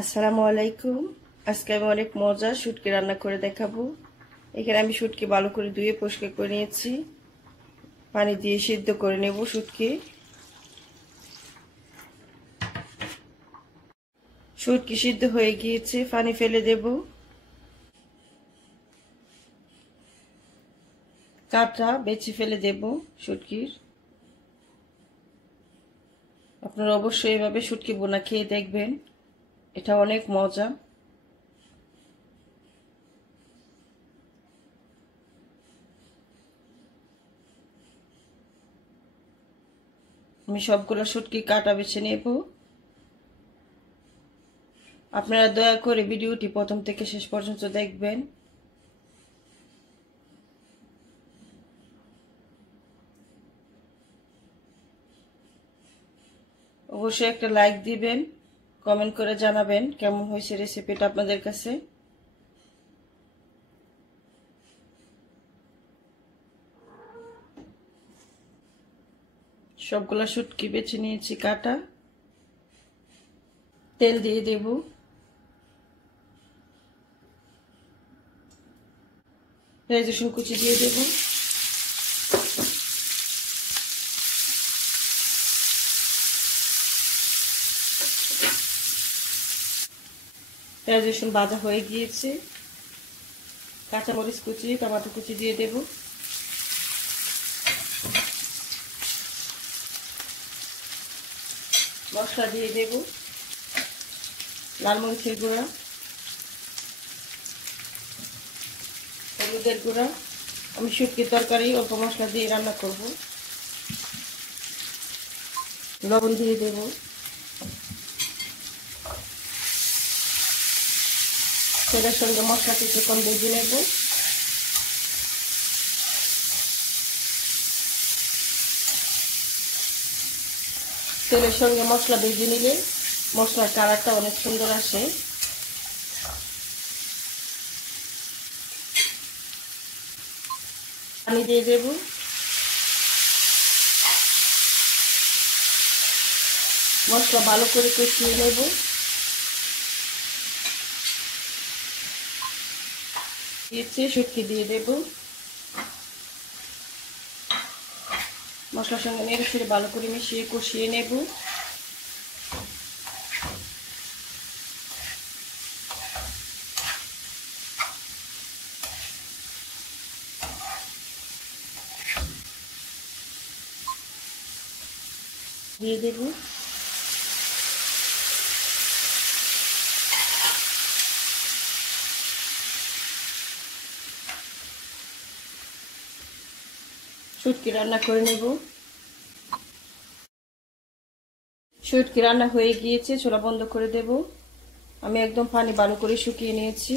আসসালামু আলাইকুম। আজকে আমি অনেক মজা শুটকি রান্না করে দেখাবো। এখানে আমি শুটকি ভালো করে ধুয়ে পরিষ্কার করে নিয়েছি। পানি দিয়ে সিদ্ধ করে নেব শুটকি। শুটকি সিদ্ধ হয়ে গিয়েছে, পানি ফেলে দেব। কাঁটা বেছে ফেলে দেব শুটকির। আপনারা অবশ্যই এভাবে শুটকি বোনা খেয়ে দেখবেন, এটা অনেক মজা। আমি সবগুলো শুটকি কাটা বেছে নেব। আপনারা দয়া করে ভিডিওটি প্রথম থেকে শেষ পর্যন্ত দেখবেন। অবশ্যই একটা লাইক দিবেন, কমেন্ট করে জানাবেন কেমন হয়েছে রেসিপিটা আপনাদের কাছে। সবগুলা শুটকি বেছে নিয়েছি কাটা। তেল দিয়ে দেব। পেঁয়াজ রসুন কুচি দিয়ে দেব। পেঁয়াজ রসুন ভাজা হয়ে গিয়েছে। কাঁচামরিচ কুচি, টমেটো কুচি দিয়ে দেব। মশলা দিয়ে দেব। লাল মরিচের গুঁড়া, হলুদের গুঁড়া। আমি শুটকির তরকারি অল্প মশলা দিয়ে রান্না করব। লবণ দিয়ে দেব। তেলের সঙ্গে মশলা কিছুক্ষণ ভেজে নেব। তেলের সঙ্গে মশলা ভেজে নিলে মশলার কালারটা অনেক সুন্দর আসে। পানি দিয়ে দেব। মশলা ভালো করে কষিয়ে নেব। শুটকি দিয়ে দেব। মশলার সঙ্গে নেড়ে চেড়ে ভালো করে মিশিয়ে কষিয়ে নেব। দিয়ে দেব। শুটকি রান্না করে নেব। শুটকি রান্না হয়ে গিয়েছে, চুলা বন্ধ করে দেব। আমি একদম পানি ভালো করে শুকিয়ে নিয়েছি।